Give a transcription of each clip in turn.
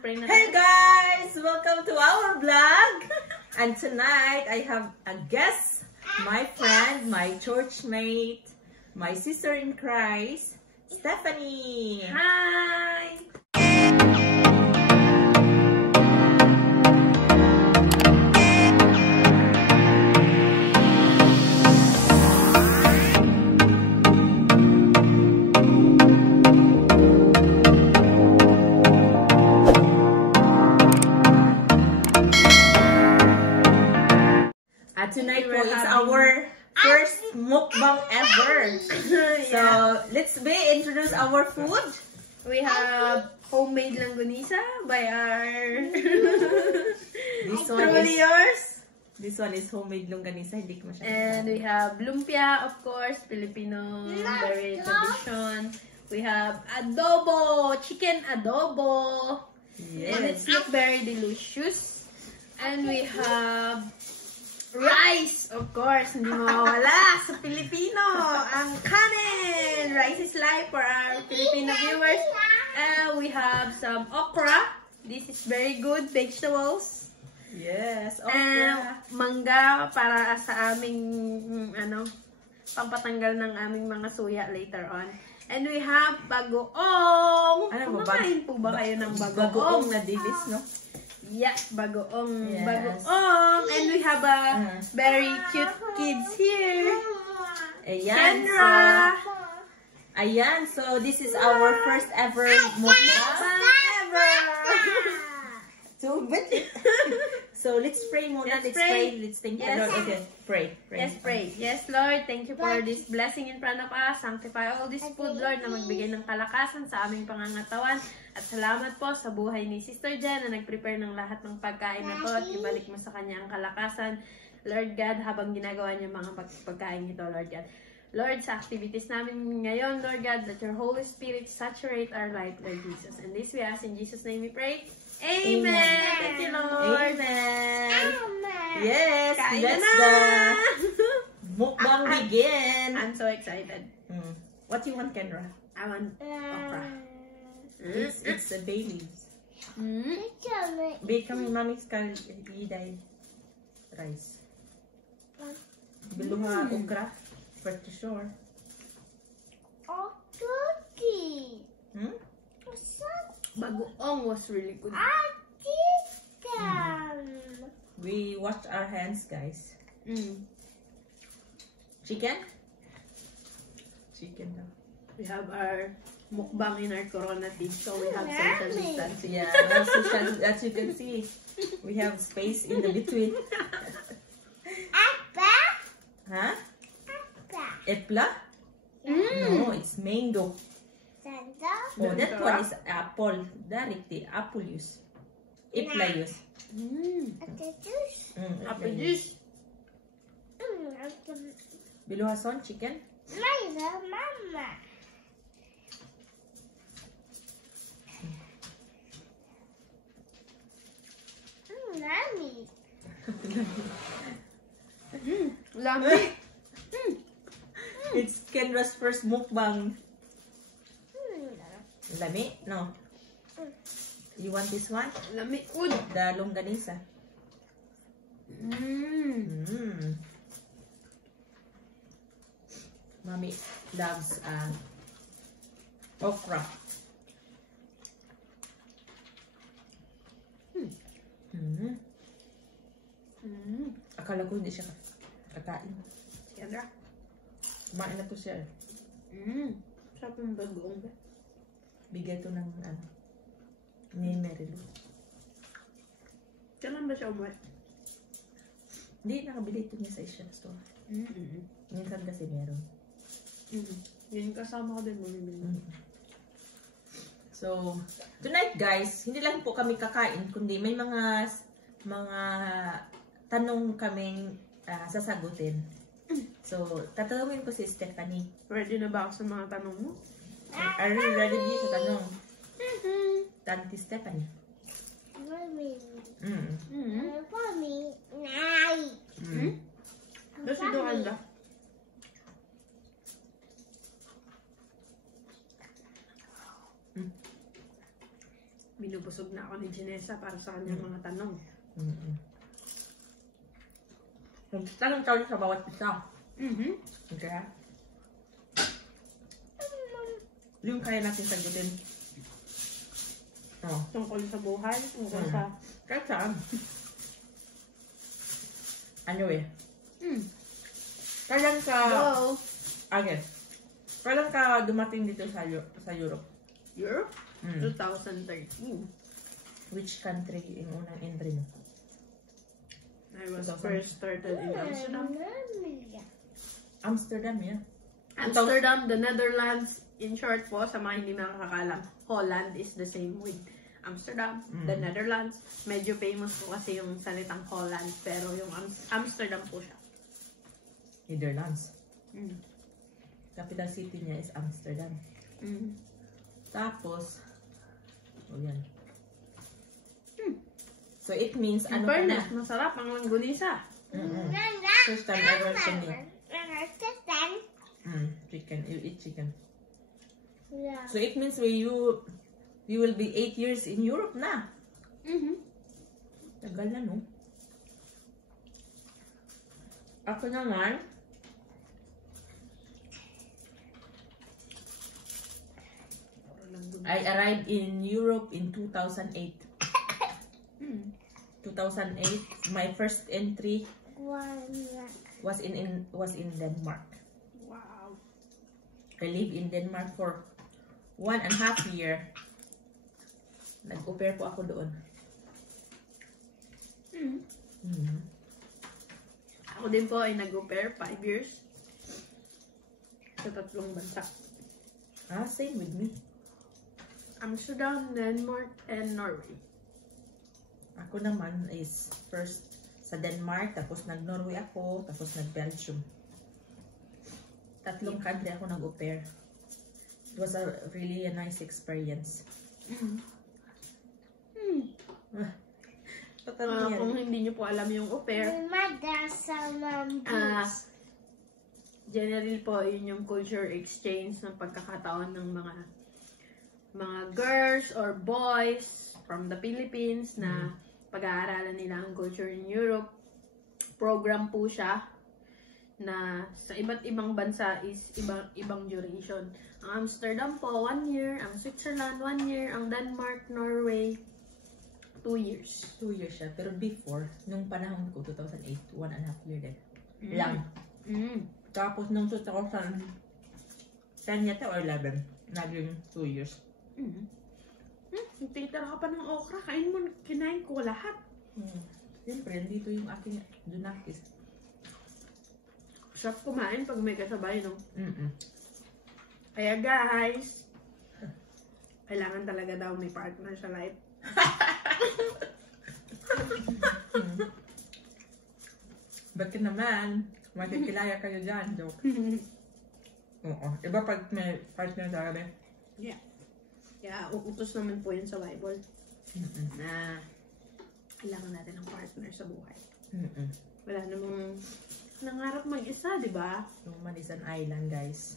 Mag-pray na Hey guys! Welcome to our vlog! And tonight, I have a guest, my friend, my church mate, my sister in Christ, Stephanie! Hi! Tonight po is our first mukbang ever. So, let's introduce our food. We have homemade langganisa by our This one truly is yours. This one is homemade longganisa, hindi ko masyadong. And we have lumpia, of course, Filipino very tradition. We have adobo, chicken adobo. Yes. And it's look very delicious. And we have rice, of course, hindi mawawala sa Pilipino. Ang kanin! Rice is life for our Filipino viewers. And we have some okra. This is very good vegetables. Yes, And okra. mangga para sa aming pampatanggal ng aming mga suya later on. And we have bagoong. Ano ba? Kumakain po ba kayo ng bagoong? Bagoong na dilis, no? Yes, bagoong. Yes. Bagoong. And we have a very cute kids here. Ayan, Kendra. so this is our first ever mukbang ever. So let's pray muna. Let's Let's pray. pray. Let's thank Yes. the Lord. Okay, pray. Yes, pray. Yes, Lord. Thank you for this blessing in front of us. Sanctify all this food, Lord, na magbigay ng kalakasan sa aming pangangatawan. At salamat po sa buhay ni Sister Jen na nag-prepare ng lahat ng pagkain na to at ibalik mo sa kanya ang kalakasan. Lord God, habang ginagawa niya mga pagkain nito, Lord God. Lord, sa activities namin ngayon, Lord God, let your Holy Spirit saturate our life, Lord Jesus. And this we ask in Jesus' name we pray. Amen. Thank you, Lord. Amen. Yes, Kain let's na. the mukbang begin. I'm so excited. What do you want, Kendra? I want okra. It's a baby's. Mm. Kami mami's kaliday rice. Biluha okra, for sure. Bagoong was really good. We washed our hands, guys. Chicken? Chicken daw. We have our mukbang in our Corona team, so we have social distancing. Yeah, as you can see, we have space in the between. Huh? Epla? No, it's mango. Oh, that one is apple. Directly, apple use. Epla use. Apple juice. Biluhason, chicken? Lami. It's Kendra's first mukbang. Lami? No. You want this one? Lami. Ud. The longganisa. Mommy loves okra. Akala ko hindi siya kakain. Kendra. Kumain na to siya. Sarap ng bagoong. Bigay to ng ni Marilu. Kailan ba siya umuwi? Hindi, nakabili ito niya sa Asian store. Minsan kasi meron. Yan kasama ko din mo. So, tonight guys, hindi lang po kami kakain, kundi may mga tanong kaming sasagutin. So, tatanungin ko si Stephanie. Ready na ba ako sa mga tanong mo? Are you ready sa tanong? Tanti Stephanie. Doon si Doanda. Binubusog na ako ni Janessa para sa kanyang mga tanong. Tanong tayo sa bawat isa. Okay? Yung kaya natin sagutin. Oh. Tungkol sa buhay, tungkol sa... Kahit saan. Anyway. Kailan ka... Go! Okay. Kailan ka dumating dito sa Europe? Europe? 2013. Which country yung unang entry mo? I was first started in Amsterdam. Amsterdam, yeah. Amsterdam, the Netherlands. In short po, sa mga hindi makakalam, Holland is the same with Amsterdam, the Netherlands. Medyo famous po kasi yung salitang Holland, pero yung Amsterdam po siya. Netherlands. Capital city niya is Amsterdam. Tapos, yan. So it means, In ano ka na? fairness, masarap ang langgunisa. First time ever to me. Chicken. You eat chicken. So it means you will be 8 years in Europe na. Tagal na, no? Ako naman, I arrived in Europe in 2008. 2008, my first entry was in Denmark. Wow. I lived in Denmark for 1.5 years. Nag-au-pair po ako doon. Ako din po ay nag-au-pair 5 years. Sa 3 bansa. Same with me. Amsterdam, Denmark, and Norway. Ako naman is first sa Denmark, tapos nag-Norway ako, tapos nag-Belgium. 3 country ako nag-au-pair. It was really a nice experience. Kung hindi nyo po alam yung au-pair, generally po, yun yung culture exchange ng pagkakataon ng mga girls or boys from the Philippines na pag-aaralan nila ang culture in Europe. Program po siya na sa iba't ibang bansa is ibang duration. Ang Amsterdam po, 1 year. Ang Switzerland, 1 year. Ang Denmark, Norway, 2 years. 2 years siya. Pero before, nung panahon ko, 2008, 1.5 year din. Lang. Tapos nung 2010 yata or 11, naging 2 years. Titira ka pa ng okra. Kain mo, kinain ko lahat. Siyempre, dito yung aking dunakis. Sarap kumain pag may kasabay, no? Kaya guys, kailangan talaga daw may partner sa life. Bakit naman? Makikilaya kayo dyan, joke. Oo. Iba pag may partner talaga. Yeah. Kaya uutos naman po yun sa Bible na kailangan natin ng partner sa buhay. Wala namang nangarap mag-isa, di ba? Human is an island, guys.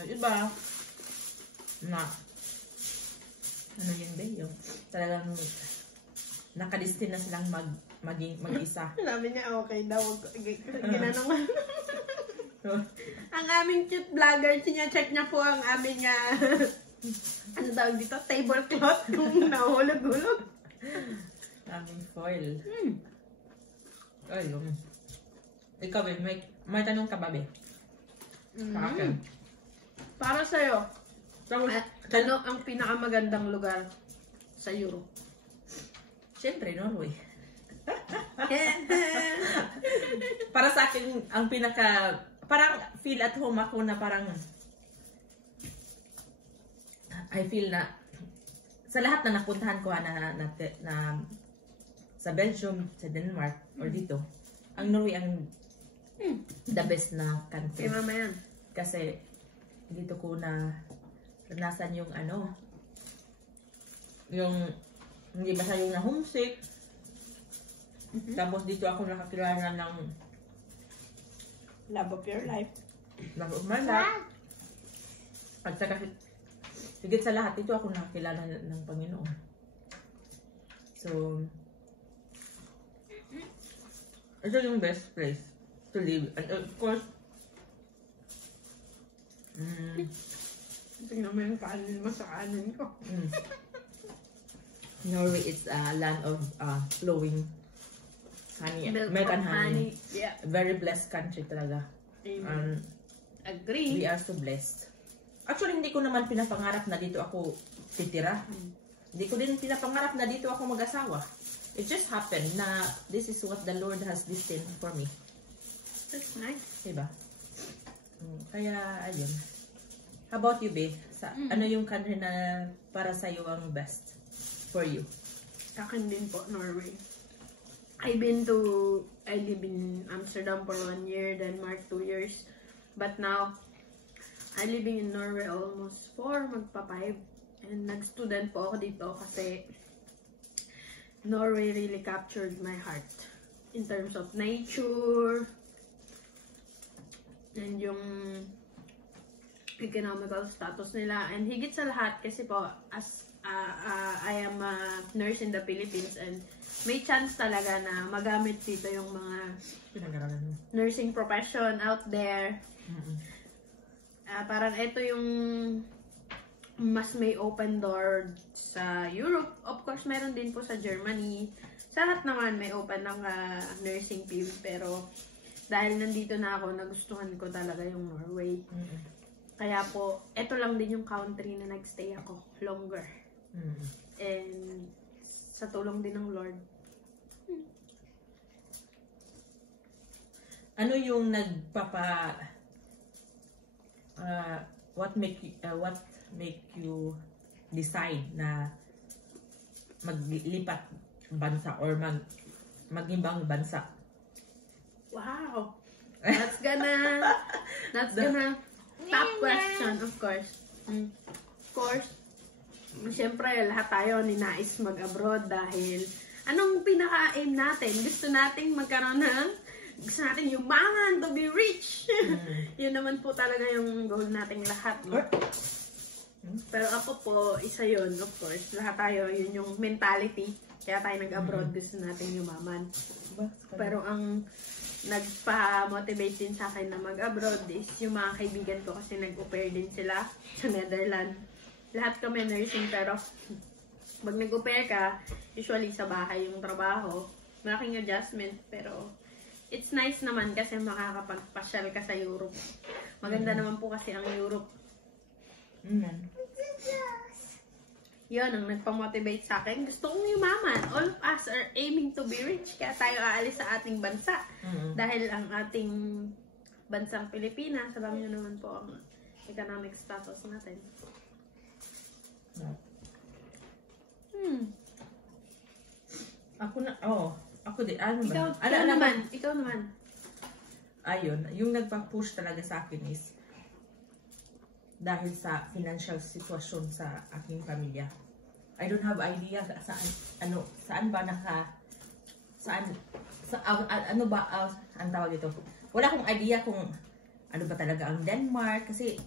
May iba na ano yun ba? Yung talagang nakadestin na silang maging mag-isa. Sabi niya, okay daw. Ginanong. Ang aming cute vlogger, check niya po ang aming ano tawag dito? Tablecloth kung nahulog-hulog. Aming foil. Ayun. Ikaw, may tanong ka ba, be? Sa akin. Para sa'yo, ano ang pinakamagandang lugar sa Europe? Siyempre, Norway. Para sa akin, ang parang feel at home ako na parang I feel na sa lahat na napuntahan ko na sa Belgium, sa Denmark, or dito, ang Norway ang the best na country. Kay mama yan. Kasi dito ko na naranasan yung yung hindi ba yung na homesick. Tapos dito ako nakakilala ng love of your life. Love of my life. At saka higit sa lahat, ito ako nakilala ng Panginoon. So, ito yung best place to live. And of course, tingnan mo yung kanin mo sa kanin ko. Norway is a land of flowing honey, milk and honey. Yeah. Very blessed country talaga. Amen. Agree. We are so blessed. Actually, hindi ko naman pinapangarap na dito ako titira. Hindi ko din pinapangarap na dito ako mag-asawa. It just happened na this is what the Lord has destined for me. That's nice. Diba? Kaya, ayun. How about you, babe? Ano yung country na para sa'yo ang best for you? Akin din po, Norway. I live in Amsterdam for 1 year, Denmark 2 years. But now, I living in Norway almost 4, magpa-5. And nag-student po ako dito kasi Norway really captured my heart. In terms of nature, and yung economical status nila. And higit sa lahat, kasi po, as I am a nurse in the Philippines and may chance talaga na magamit dito yung mga nursing profession out there. Parang ito yung mas may open door sa Europe. Of course, meron din po sa Germany. Sa lahat naman may open ng nursing field. Pero dahil nandito na ako, nagustuhan ko talaga yung Norway. Kaya po, ito lang din yung country na nagstay ako longer. And sa tulong din ng Lord. Ano yung what make you decide na maglipat bansa or mag-ibang bansa? Wow. That's gonna top question, of course. Of course, siyempre lahat tayo ninais mag-abroad dahil anong pinaka-aim natin? Gusto nating magkaroon gusto natin yumaman, to be rich. Yun naman po talaga yung goal nating lahat. No? Pero ako po, isa yun, of course. Lahat tayo, yun yung mentality. Kaya tayo nag-abroad, gusto natin yumaman. Pero ang nagpa-motivate din sa akin na mag-abroad is yung mga kaibigan ko kasi nag-au-pair din sila sa Netherlands. Lahat kami nursing, pero pag nag-au-pair ka, usually sa bahay yung trabaho. Malaking adjustment, pero it's nice naman kasi makakapagpasyal ka sa Europe. Maganda naman po kasi ang Europe. Yun ang nagpa-motivate sa akin. Gusto kong yumaman. All of us are aiming to be rich. Kaya tayo aalis sa ating bansa. Dahil ang ating bansang Pilipinas, alam nyo naman po ang economic status natin. Ako din, ano ba? Ikaw naman. Ayun, yung nagpa-push talaga sa akin is dahil sa financial situation sa aking pamilya. I don't have idea saan ba ang tawag dito. Wala akong idea kung ano ba talaga ang Denmark kasi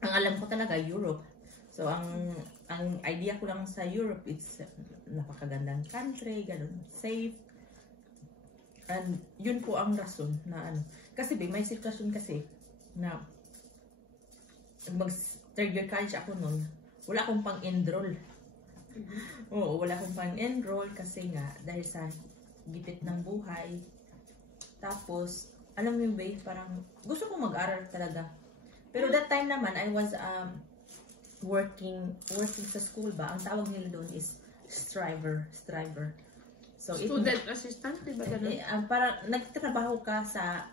ang alam ko talaga Europe. So ang idea ko lang sa Europe, it's napakagandang country, ganun, safe. And yun po ang rason na kasi may sitwasyon kasi na mag third year college ako noon, wala akong pang-enroll. Oo, wala akong pang-enroll kasi nga dahil sa gipit ng buhay. Tapos, alam mo yung parang gusto ko mag-aral talaga. Pero that time naman, I was working sa school ba. Ang tawag nila doon is striver. So, student assistant, di ba ganun? Para nagtatrabaho ka sa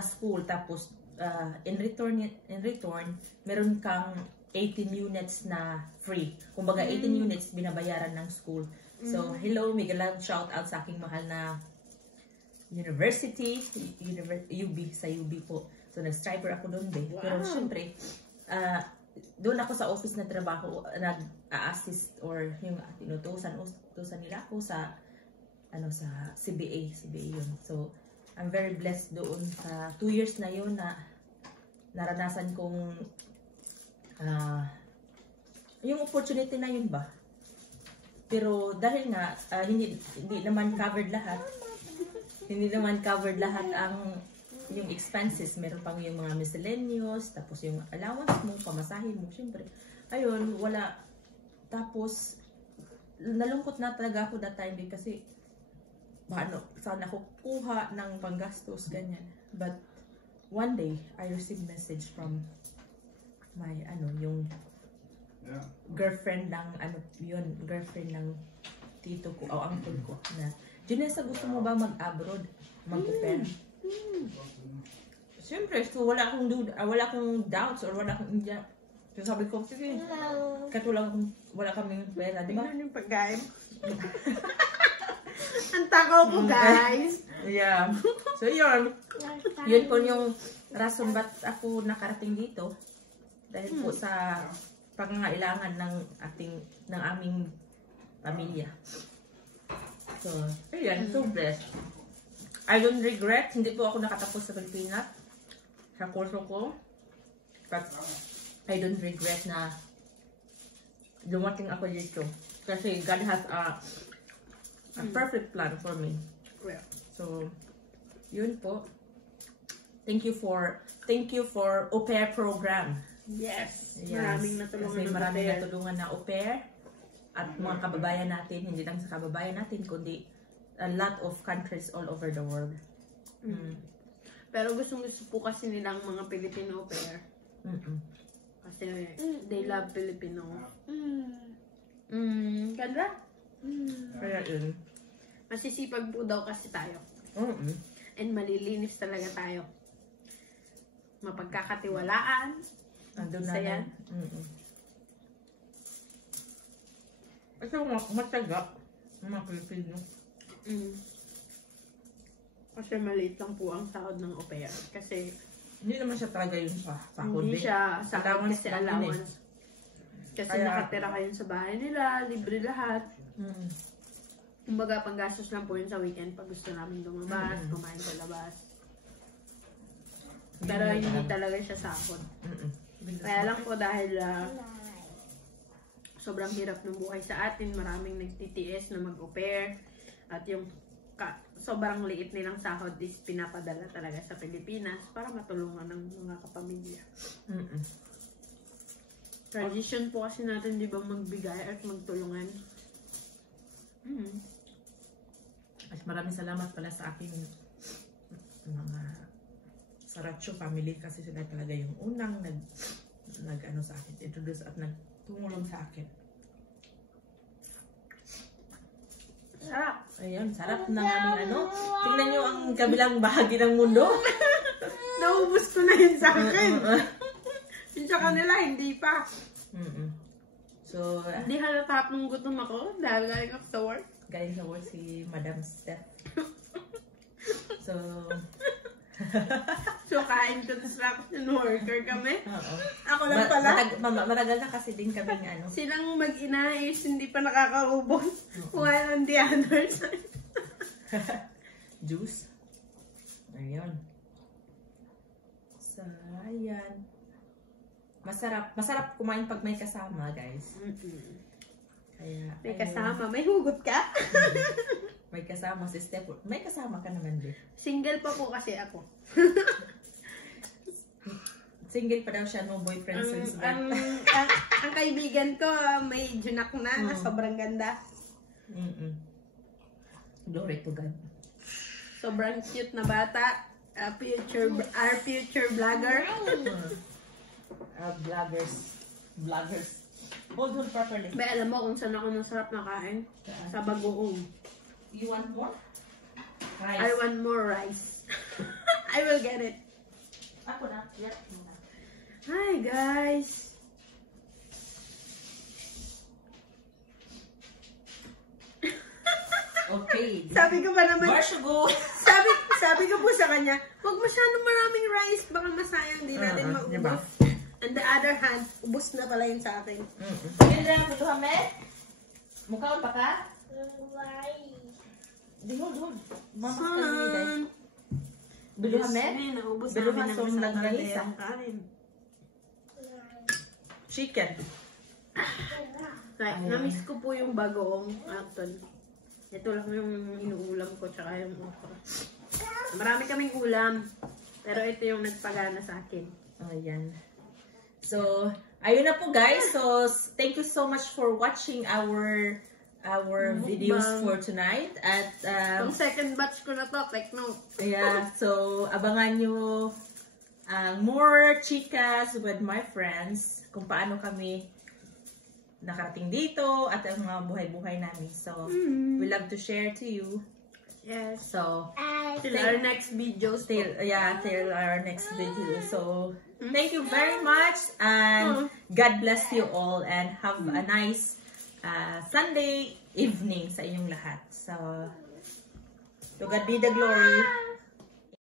school, tapos in return meron kang 18 units na free. Kumbaga 18 units binabayaran ng school. So, hello, mega love shout out sa aking mahal na university, UB, sa UB po. So, nag-striver ako doon, Wow. Pero syempre, doon ako sa office na trabaho, nag-assist or yung tinutusan nila ako sa CBA yun. So, I'm very blessed doon sa 2 years na yun na naranasan kong yung opportunity na yun ba? Pero dahil nga, hindi naman covered lahat. Hindi naman covered lahat ang yung expenses. Meron pang yung mga miscellaneous, tapos yung allowance mo, pamasahin mo, syempre. Ayun, wala. Tapos, nalungkot na talaga ako that time din kasi sana ako kuha ng panggastos, ganyan. But, one day, I received message from my, yung girlfriend ng, girlfriend ng tito ko, o uncle ko, na, Junessa, gusto mo ba mag-abroad? Mag-au-pair? Siyempre, so wala akong doubts or wala akong so sabi ko, sige, katulang wala kaming pera, di ba? Tingnan yung pagkain. Ang takaw ko, guys. Yeah. So, yun po yung rason ba't ako nakarating dito. Dahil po sa pangangailangan ng aming pamilya. So, ayan, so blessed. I don't regret, hindi po ako nakatapos sa Pilipinas, sa kurso ko. But, I don't regret na dumating ako dito. Kasi God has a perfect plan for me. Yeah. So, yun po. Thank you for au pair program. Yes. Maraming natulungan Kasi maraming natulungan na au pair. At mga kababayan natin, hindi lang sa kababayan natin, kundi a lot of countries all over the world. Pero gustong-gusto po kasi nilang mga Filipino au pair. Kasi they love Filipino. Ganda? Kaya yun. Masisipag po daw kasi tayo. And malilinis talaga tayo. Mapagkakatiwalaan. Andun na Saya. Kasi matyaga ang mga Pilipino. Kasi maliit lang po ang sahod ng au pair. Kasi Hindi naman siya talaga yung sahod. hindi siya sahod kasi lang yun allowance. Kasi nakatira kayo sa bahay nila, libre lahat. Kumbaga, panggastos lang po yun sa weekend pag gusto namin lumabas, kumain sa labas. Pero hindi talaga siya sahod. Kaya lang po dahil sobrang hirap ng buhay sa atin, maraming nagtitiis na mag-au pair. At yung sobrang liit nilang sahod is pinapadala talaga sa Pilipinas para matulungan ng mga kapamilya. Tradition po kasi natin, di ba, magbigay at magtulungan. At maraming salamat pala sa aking mga Saracho family kasi sila talaga yung unang nag-ano sa akin, introduce at nagtumulong sa akin. Sarap! Ayun, sarap na aming Tingnan nyo ang kabilang bahagi ng mundo. Naubos ko na yun sa akin. Yung sa kanila, hindi pa. So, Hindi halatap nung gutom ako dahil galing ako sa work. galing sa work si Madam Steph. So, So, kain construction worker kami. oo. Ako lang pala. Matagal na kasi din kami Silang mag-ina is hindi pa nakakaubos. While on the other side. Juice. Ayun. So, ayan. Masarap kumain pag may kasama, guys. Kaya, May ayun. kasama. May hugot ka? May kasama si Steph. May kasama ka naman, din. Single pa po kasi ako. Single pa daw siya, no boyfriend since birth. Ang kaibigan ko, may junak na sobrang ganda. Glory to God. Sobrang cute na bata. Our future vlogger. Vloggers. Hold properly. Ba, alam mo kung saan ako nasarap na kain? Sa bagoong. You want more? Rice. I want more rice. I will get it. Ako na. Yes. Hi guys. Okay. Sabi ko ba naman, Marsugo. sabi ko po sa kanya, huwag masyadong maraming rice, baka masayang di natin maubos. Diba? On the other hand, ubos na pala yun sa akin. Yun lang, butuhan me? Mukhaon pa ka? Hold. Mama, guys. Biluhan me? Naubos Biluhan namin sa ng isang naglalisa. kalayang kanin. chicken. Like, na-miss ko po yung bagoong actually. Ito lang yung inuulam ko, tsaka yung okra. Marami kaming ulam, pero ito yung nagpagana sa akin. Ayan. So, ayun na po guys. So, thank you so much for watching our videos for tonight. At, Pang second batch ko na to, take note. yeah, so, abangan nyo more chikas with my friends kung paano kami nakarating dito at ang mga buhay-buhay namin. So, we love to share to you. Yes. So, Till our next videos. till our next video. So, thank you very much and God bless you all and have a nice Sunday evening sa inyong lahat. So, to God be the glory.